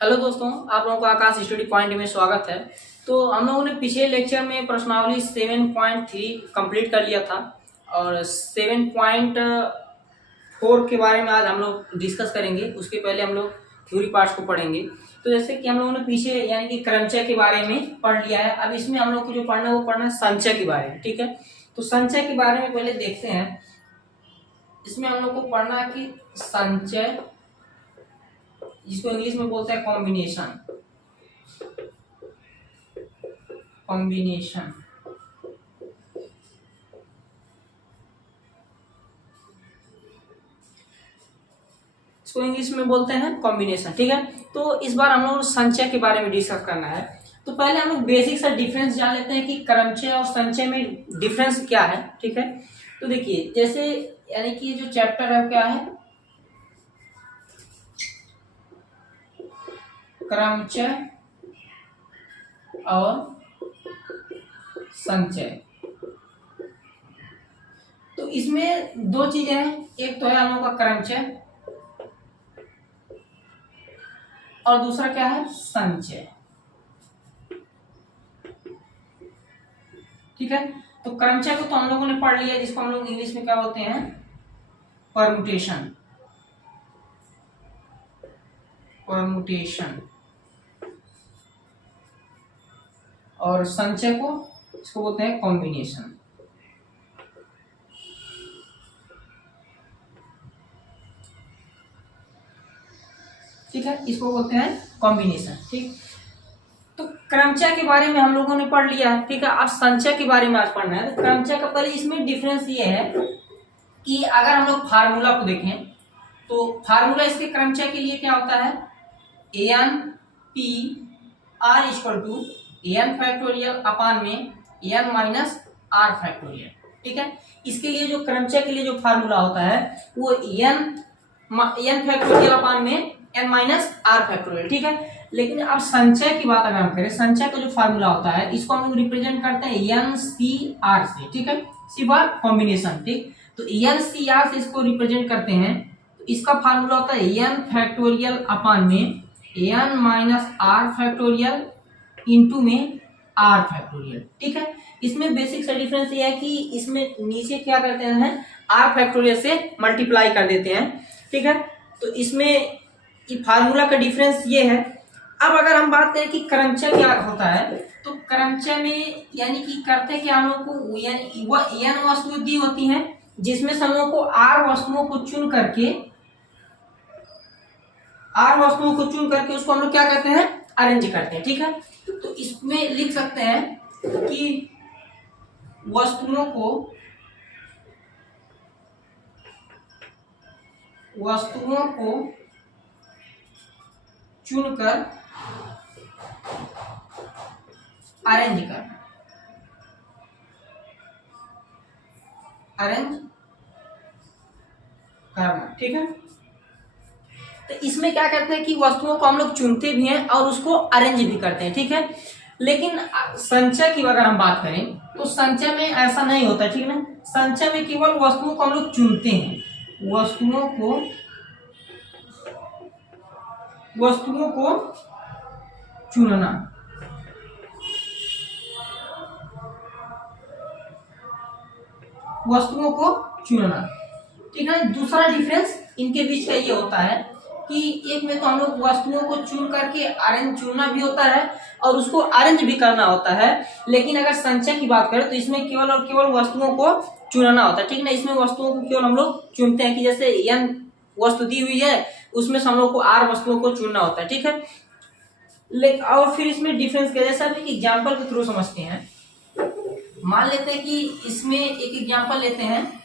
Hello दोस्तों, आप लोगों का आकाश स्टडी पॉइंट में स्वागत है। तो हम लोगों ने पिछले लेक्चर में प्रश्नावली 7.3 कंप्लीट कर लिया था और 7.4 के बारे में आज हम लोग डिस्कस करेंगे। उसके पहले हम लोग थ्योरी पार्ट्स को पढ़ेंगे। तो जैसे कि हम लोगों ने पीछे यानी कि क्रमचय के बारे में पढ़ लिया है, अब इसमें हम लोग को जो पढ़ना है वो पढ़ना है संचय के बारे में। ठीक है, तो संचय के बारे में पहले देखते हैं। इसमें हम लोग को पढ़ना है कि संचय, जिसको इंग्लिश में बोलते हैं कॉम्बिनेशन। कॉम्बिनेशन इसको इंग्लिश में बोलते हैं कॉम्बिनेशन। ठीक है, तो इस बार हम लोग संचय के बारे में डिस्कस करना है। तो पहले हम लोग बेसिक सा डिफरेंस जान लेते हैं कि क्रमचय और संचय में डिफरेंस क्या है। ठीक है, तो देखिए जैसे यानी कि जो चैप्टर है क्या है, क्रमचय और संचय। तो इसमें दो चीजें हैं, एक तो है हम लोग का क्रमचय और दूसरा क्या है, संचय। ठीक है, तो क्रमचय को तो हम लोगों ने पढ़ लिया, जिसको हम लोग इंग्लिश में क्या बोलते हैं, परमुटेशन। परमुटेशन। और संचय को इसको बोलते हैं कॉम्बिनेशन। ठीक है, इसको बोलते हैं कॉम्बिनेशन। ठीक, तो क्रमचय के बारे में हम लोगों ने पढ़ लिया है। ठीक है, अब संचय के बारे में आज पढ़ना है। तो क्रमचय का पहले इसमें डिफरेंस ये है कि अगर हम लोग फार्मूला को देखें तो फार्मूला इसके क्रमचय के लिए क्या होता है, N P R equal to N factorial upon में एन माइनस आर फैक्टोरियल। ठीक है, इसके लिए जो क्रमचय के लिए जो फार्मूला होता है वो एन फैक्टोरियल अपान में एन माइनस आर फैक्टोरियल। ठीक है, लेकिन अब संचय की बात अगर हम करें, संचय का जो फार्मूला होता है इसको हम लोग रिप्रेजेंट करते हैं एन सी आर से। ठीक है, सी बार कॉम्बिनेशन। ठीक, तो एन सी आर से इसको रिप्रेजेंट करते हैं, तो इसका फार्मूला होता है एन फैक्टोरियल अपान में N minus R factorial into में आर फैक्टोरियल। ठीक है, इसमें बेसिक सा डिफरेंस ये है कि इसमें नीचे क्या करते हैं, आर फैक्टोरियल से मल्टीप्लाई कर देते हैं। ठीक है, तो इसमें ये फार्मूला का डिफरेंस ये है। अब अगर हम बात करें कि क्रमचय क्या होता है, तो क्रमचय में यानी कि करते क्या हम लोग को, यानी वह एन वस्तुएं दी होती हैं जिसमें से हम लोग को आर वस्तुओं को चुन करके उसको हम लोग क्या करते हैं, अरेंज करते हैं। ठीक है, तो इसमें लिख सकते हैं कि वस्तुओं को चुनकर अरेंज करना। ठीक है, तो इसमें क्या करते हैं कि वस्तुओं को हम लोग चुनते भी हैं और उसको अरेंज भी करते हैं। ठीक है, लेकिन संचय की अगर हम बात करें तो संचय में ऐसा नहीं होता। ठीक है ना, संचय में केवल वस्तुओं को हम लोग चुनते हैं, वस्तुओं को चुनना। ठीक है, दूसरा डिफरेंस इनके बीच का ये होता है कि एक में तो हम लोग वस्तुओं को चुन करके अरेंज चुनना भी होता है और उसको अरेंज भी करना होता है, लेकिन अगर संचय की बात करें तो इसमें केवल और केवल वस्तुओं को चुनना होता है। ठीक है ना, इसमें वस्तुओं को केवल हम लोग चुनते हैं कि जैसे एन वस्तु दी हुई है उसमें से हम लोग को आर वस्तुओं को चुनना होता है। ठीक है, और फिर इसमें डिफरेंस क्या, जैसा भी एग्जाम्पल के थ्रू समझते हैं। मान लेते हैं कि इसमें एक एग्जाम्पल लेते हैं,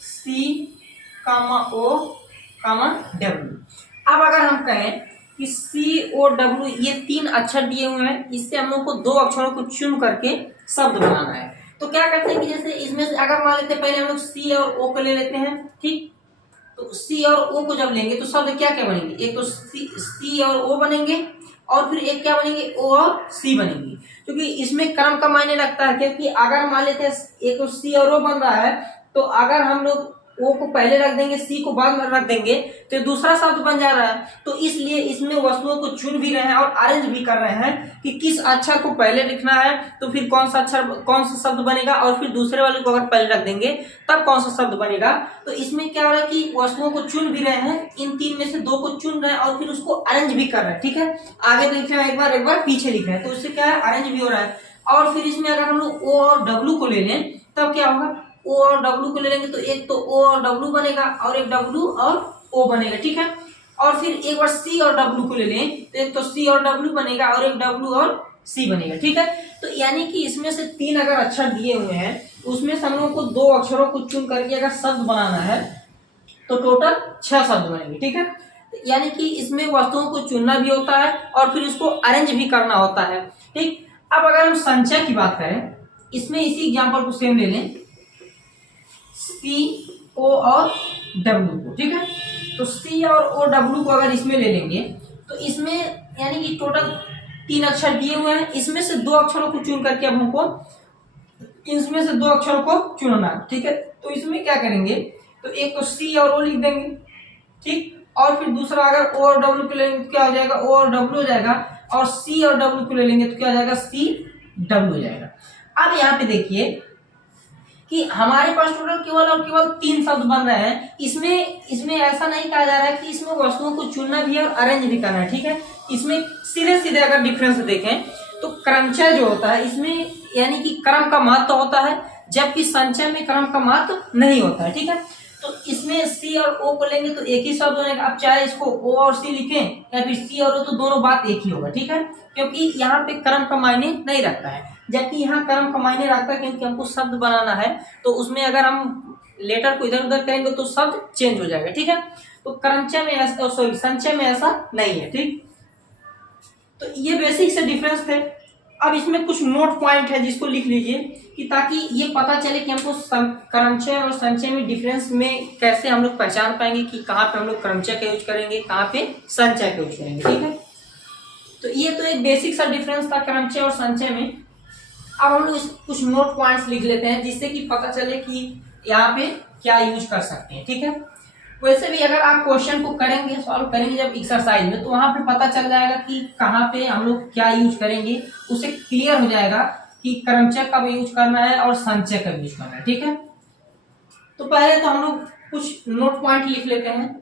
C, O, W। अब अगर हम कहें कि COW ये तीन अक्षर दिए हुए हैं, इससे हम लोग को दो अक्षरों को चुन करके शब्द बनाना है। तो क्या करते हैं कि जैसे इसमें से अगर मान लेते हैं पहले हम लोग C और O को ले लेते हैं। ठीक, तो C और O को जब लेंगे तो शब्द क्या क्या बनेंगे, एक तो C और O बनेंगे और फिर एक क्या बनेंगे, O और C बनेंगे। क्योंकि इसमें क्रम का मायने रखता है, क्योंकि अगर मान लेते हैं एक तो C और O बन रहा है तो अगर हम लोग ओ को पहले रख देंगे, सी को बाद में रख देंगे, तो दूसरा शब्द बन जा रहा है। तो इसलिए इसमें वस्तुओं को चुन भी रहे हैं और अरेंज भी कर रहे हैं कि किस अक्षर को पहले लिखना है, तो फिर कौन सा शब्द बनेगा, और फिर दूसरे वाले को अगर पहले रख देंगे तब कौन सा शब्द बनेगा। तो इसमें क्या हो रहा है कि वस्तुओं को चुन भी रहे हैं, इन तीन में से दो को चुन रहे हैं और फिर उसको अरेंज भी कर रहे हैं। ठीक है, आगे लिख रहे हैं एक बार पीछे लिख रहे हैं, तो इससे क्या है, अरेंज भी हो रहा है। और फिर इसमें अगर हम लोग ओ और डब्ल्यू को ले लें तब क्या होगा, ओ और डब्ल्यू को ले लेंगे तो एक तो ओ और डब्ल्यू बनेगा और एक डब्ल्यू और ओ बनेगा। ठीक है, और फिर एक बार सी और डब्ल्यू को ले लें तो एक तो सी और डब्ल्यू बनेगा और एक डब्ल्यू और सी बनेगा। ठीक है, तो यानी कि इसमें से तीन अगर अक्षर दिए हुए हैं, उसमें से हम लोग को दो अक्षरों को चुन करके अगर शब्द बनाना है तो टोटल 6 शब्द बनेंगे। ठीक है, यानी कि इसमें वस्तुओं को चुनना भी होता है और फिर उसको अरेंज भी करना होता है। ठीक, अब अगर हम संचय की बात करें, इसमें इसी एग्जाम्पल को सेम ले लें, सी ओ और डब्ल्यू को। ठीक है, तो सी और ओ डब्ल्यू को अगर इसमें ले लेंगे तो इसमें यानी कि टोटल 3 अक्षर दिए हुए हैं, इसमें से 2 अक्षरों को चुन करके अब हमको इसमें से 2 अक्षरों को चुनना। ठीक है, तो इसमें क्या करेंगे, तो एक तो सी और ओ लिख देंगे। ठीक, और फिर दूसरा अगर ओ और डब्ल्यू को लेंगे तो क्या हो जाएगा, ओ और डब्ल्यू हो जाएगा, और सी और डब्ल्यू को ले लेंगे तो क्या हो जाएगा, सी डब्ल्यू हो जाएगा। अब यहाँ पे देखिए कि हमारे पास टोटल केवल और केवल 3 शब्द बन रहे हैं। इसमें ऐसा नहीं कहा जा रहा है कि इसमें वस्तुओं को चुनना भी है और अरेंज भी करना है। ठीक है, इसमें सीधे सीधे अगर डिफरेंस देखें तो क्रमचय जो होता है इसमें यानी कि क्रम का महत्व होता है, जबकि संचय में क्रम का महत्व नहीं होता है। ठीक है, तो इसमें सी और ओ को लेंगे तो एक ही शब्द बनेगा। अब चाहे इसको ओ और सी लिखें या फिर सी और ओ, तो दोनों बात एक ही होगा। ठीक है, क्योंकि यहाँ पे क्रम का मायने नहीं रखता है, जबकि यहाँ क्रम का मायने रखता है, क्योंकि हमको शब्द बनाना है तो उसमें अगर हम लेटर को इधर उधर करेंगे तो शब्द चेंज हो जाएगा। ठीक है, तो क्रमचय में ऐसा, सॉरी संचय में ऐसा नहीं है। ठीक, तो ये बेसिक से डिफरेंस थे। अब इसमें कुछ नोट पॉइंट है जिसको लिख लीजिए कि ताकि ये पता चले कि हमको क्रमचय और संचय में डिफरेंस में कैसे हम लोग पहचान पाएंगे कि कहाँ पे हम लोग क्रमचय का यूज करेंगे, कहाँ पे संचय का यूज करेंगे। ठीक है, तो ये तो एक बेसिक सा डिफरेंस था क्रमचय और संचय में। अब हम लोग कुछ नोट पॉइंट्स लिख लेते हैं जिससे कि पता चले कि यहाँ पे क्या यूज कर सकते हैं। ठीक है, वैसे भी अगर आप क्वेश्चन को करेंगे, सॉल्व करेंगे जब एक्सरसाइज में, तो वहां पे पता चल जाएगा कि कहाँ पे हम लोग क्या यूज करेंगे, उसे क्लियर हो जाएगा कि क्रमचय कब यूज करना है और संचय कब यूज करना है। ठीक है, तो पहले तो हम लोग कुछ नोट पॉइंट लिख लेते हैं।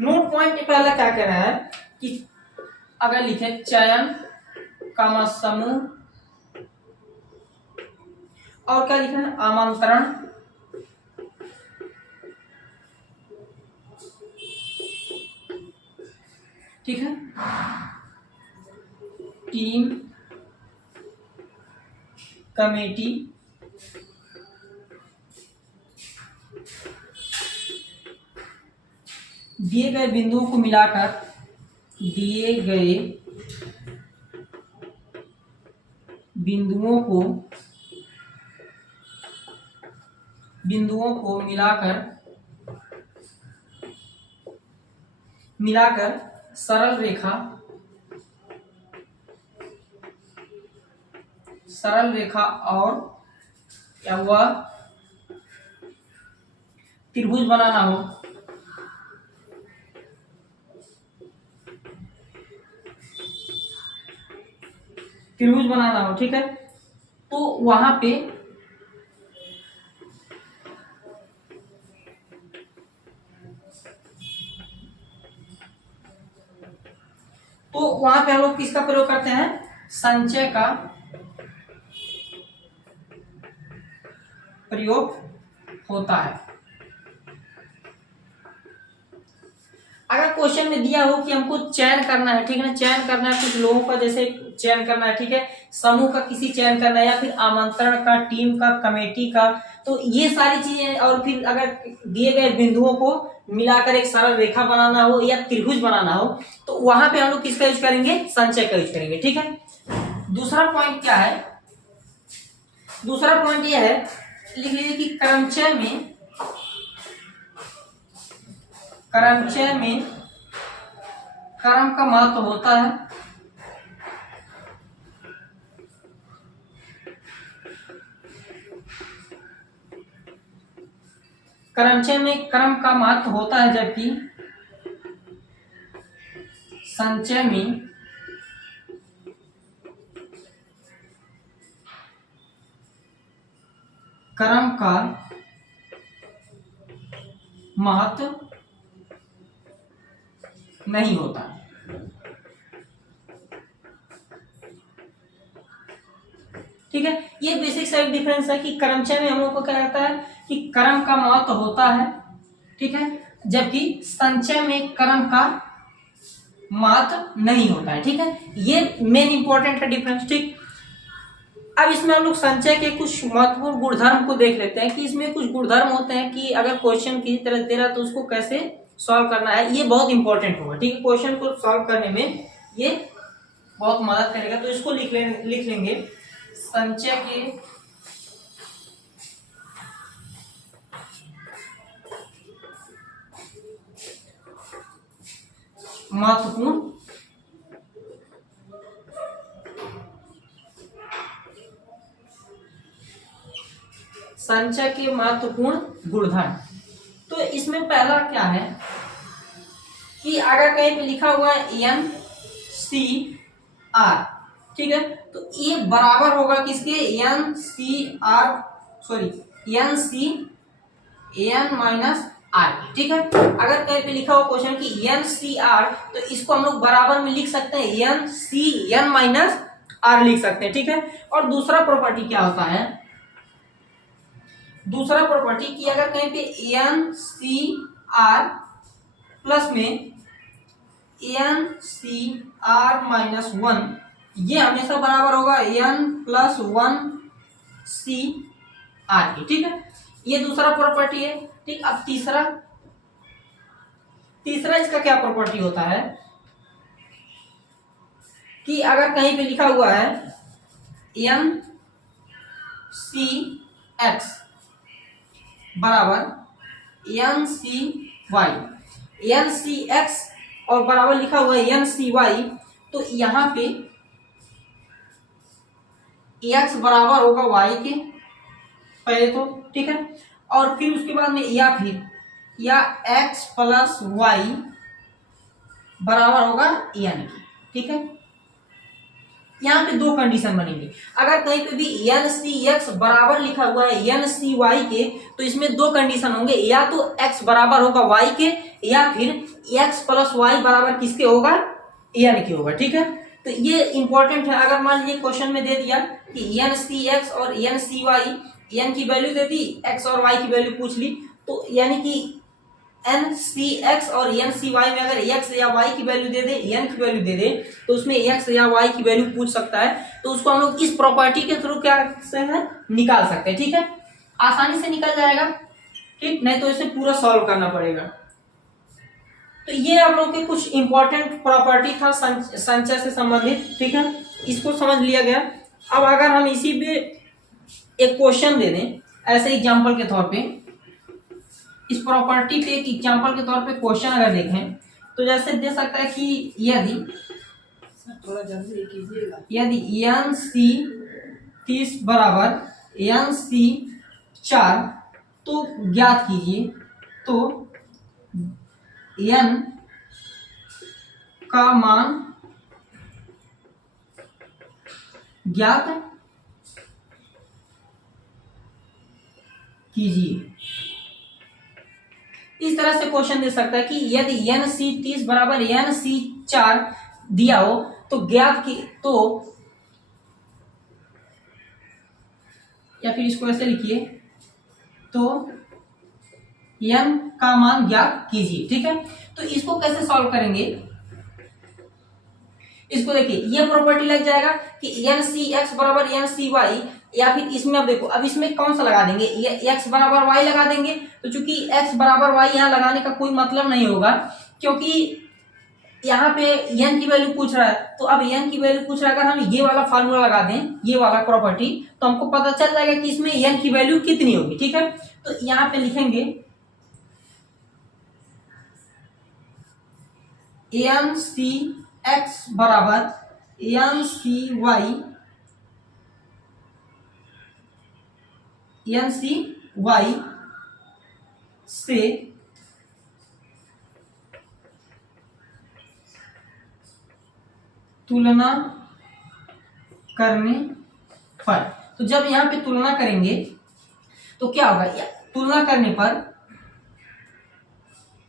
नोट पॉइंट पहला क्या कह रहा है कि अगर लिखे चयन कामा समूह, और क्या लिखा है, आमंत्रण, ठीक है, टीम, कमेटी, दिए गए बिंदुओं को मिलाकर, दिए गए बिंदुओं को मिलाकर सरल रेखा और या वह त्रिभुज बनाना हो, ठीक है, तो वहां पे हम लोग किसका प्रयोग करते हैं, संचय का प्रयोग होता है। अगर क्वेश्चन में दिया हो कि हमको चयन करना है, ठीक है ना, चयन करना है कुछ लोगों का, जैसे चयन करना है, ठीक है, समूह का किसी चयन करना है, या फिर आमंत्रण का, टीम का, कमेटी का, तो ये सारी चीजें, और फिर अगर दिए गए बिंदुओं को मिलाकर एक सरल रेखा बनाना हो या त्रिभुज बनाना हो, तो वहां पे हम लोग किसका यूज करेंगे, संचय का यूज करेंगे। ठीक है, दूसरा पॉइंट क्या है, दूसरा पॉइंट यह है, लिख लीजिए कि क्रमचय में क्रम का महत्व होता है, क्रमचय में क्रम का महत्व होता है, जबकि संचय में क्रम का महत्व नहीं होता। ठीक है, ये बेसिक सा डिफरेंस है कि क्रमचय में हम लोग को क्या रहता है कि क्रम का महत्व होता है, ठीक है, जबकि संचय में क्रम का महत्व नहीं होता है। ठीक है, ये मेन इंपॉर्टेंट है डिफरेंस। ठीक, अब इसमें हम लोग संचय के कुछ महत्वपूर्ण गुणधर्म को देख लेते हैं कि इसमें कुछ गुणधर्म होते हैं कि अगर क्वेश्चन किसी तरह दे रहा तो उसको कैसे सॉल्व करना है, ये बहुत इंपॉर्टेंट होगा। ठीक है, क्वेश्चन को सॉल्व करने में ये बहुत मदद करेगा। तो इसको लिख लेंगे संचय के महत्वपूर्ण संचय के महत्वपूर्ण गुणधर्म। तो इसमें पहला क्या है कि अगर कहीं पे लिखा हुआ है एन सी आर, ठीक है, तो ये बराबर होगा किसके, N C R, sorry N C N minus R. ठीक है, अगर कहीं पे लिखा हुआ क्वेश्चन की एन सी आर, तो इसको हम लोग बराबर में लिख सकते हैं N C N minus R लिख सकते हैं। ठीक है, और दूसरा प्रॉपर्टी क्या होता है, दूसरा प्रॉपर्टी कि अगर कहीं पे एन सी आर प्लस में N C R minus one, ये हमेशा बराबर होगा N plus one C R के। ठीक है, ये दूसरा प्रॉपर्टी है। ठीक, अब तीसरा इसका क्या प्रॉपर्टी होता है कि अगर कहीं पे लिखा हुआ है एन सी एक्स बराबर N C Y, N C X और बराबर लिखा हुआ है एन सी वाई, तो यहां पे एक्स बराबर होगा वाई के पहले तो, ठीक है, और फिर उसके बाद में या एक्स प्लस वाई बराबर होगा एन की। ठीक है, यहाँ पे दो कंडीशन बनेंगे। अगर कहीं पे भी एन सी एक्स बराबर लिखा हुआ है एन सी वाई के, तो इसमें दो कंडीशन होंगे, या तो एक्स बराबर होगा वाई के, या फिर एक्स प्लस वाई बराबर किसके होगा, एन के होगा। ठीक है, तो ये इंपॉर्टेंट है। अगर मान लीजिए क्वेश्चन में दे दिया कि एन सी एक्स और एन सी वाई, एन की वैल्यू दे दी, एक्स और वाई की वैल्यू पूछ ली, तो यानी कि एन सी एक्स और एन सी वाई में अगर एक्स या वाई की वैल्यू दे दे, एन की वैल्यू दे दे, तो उसमें एक्स या वाई की वैल्यू पूछ सकता है। तो उसको हम लोग इस प्रॉपर्टी के थ्रू क्या से है निकाल सकते हैं। ठीक है, आसानी से निकल जाएगा। ठीक, नहीं तो इसे पूरा सॉल्व करना पड़ेगा। तो ये आप लोग के कुछ इंपॉर्टेंट प्रॉपर्टी था संचय से संबंधित। ठीक है, इसको समझ लिया गया। अब अगर हम इसी पे एक क्वेश्चन दे दें ऐसे एग्जाम्पल के तौर पे, इस प्रॉपर्टी पे एक एग्जांपल के तौर पे क्वेश्चन अगर देखें तो जैसे दे सकता है कि थोड़ा जल्दी कीजिएगा, यदि एन सी 30 बराबर एन सी 4, तो ज्ञात कीजिए, तो एन का मान ज्ञात कीजिए। इस तरह से क्वेश्चन दे सकता है कि यदि एन सी 30 बराबर एन सी 4 दिया हो तो ज्ञात की, तो या फिर इसको ऐसे लिखिए, तो एन का मान ज्ञात कीजिए। ठीक है, तो इसको कैसे सॉल्व करेंगे, इसको देखिए, ये प्रॉपर्टी लग जाएगा कि एन सी एक्स बराबर एन सी वाई, या फिर इसमें अब देखो, अब इसमें कौन सा लगा देंगे, ये एक्स बराबर वाई लगा देंगे। तो चूंकि एक्स बराबर वाई यहाँ लगाने का कोई मतलब नहीं होगा, क्योंकि यहाँ पे एन की वैल्यू पूछ रहा है, तो अब एन की वैल्यू पूछ रहा है, अगर हम ये वाला फार्मूला लगा दें, ये वाला प्रॉपर्टी, तो हमको पता चल जाएगा कि इसमें एन की वैल्यू कितनी होगी। ठीक है, तो यहाँ पे लिखेंगे एन सी एक्स बराबर N C Y, N C Y से तुलना करने पर, तो जब यहाँ पे तुलना करेंगे तो क्या होगा, तुलना करने पर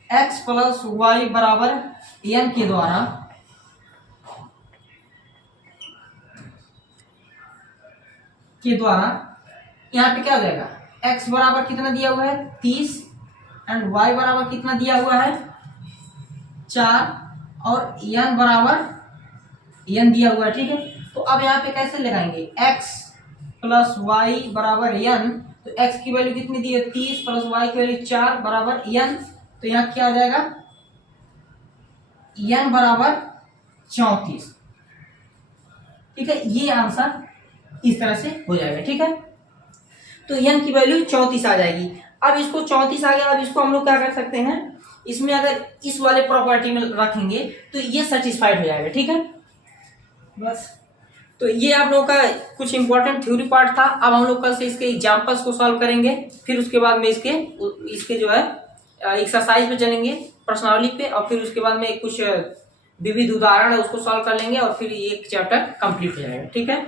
x प्लस वाई बराबर n के द्वारा यहाँ पे क्या हो जाएगा, x बराबर कितना दिया हुआ है 30 एंड y बराबर कितना दिया हुआ है 4 और n बराबर n दिया हुआ है। ठीक है, तो अब यहाँ पे कैसे लगाएंगे, x प्लस वाई बराबर n, तो x की वैल्यू कितनी दी है 30 प्लस y की वैल्यू 4 बराबर n, तो यहाँ क्या आ जाएगा n बराबर 34। ठीक है, ये आंसर इस तरह से हो जाएगा। ठीक है, तो n की वैल्यू 34 आ जाएगी। अब इसको 34 आ गया, अब इसको हम लोग क्या कर सकते हैं, इसमें अगर इस वाले प्रॉपर्टी में रखेंगे तो ये सेटिस्फाइड हो जाएगा। ठीक है, बस तो ये आप लोगों का कुछ इंपॉर्टेंट थ्योरी पार्ट था। अब हम लोग कल से इसके एग्जांपल्स को सॉल्व करेंगे, फिर उसके बाद में इसके जो है एक्सरसाइज पे चलेंगे, प्रश्नावली पे, और फिर उसके बाद में कुछ विविध उदाहरण है उसको सॉल्व कर लेंगे और फिर ये एक चैप्टर कंप्लीट हो जाएगा। ठीक है।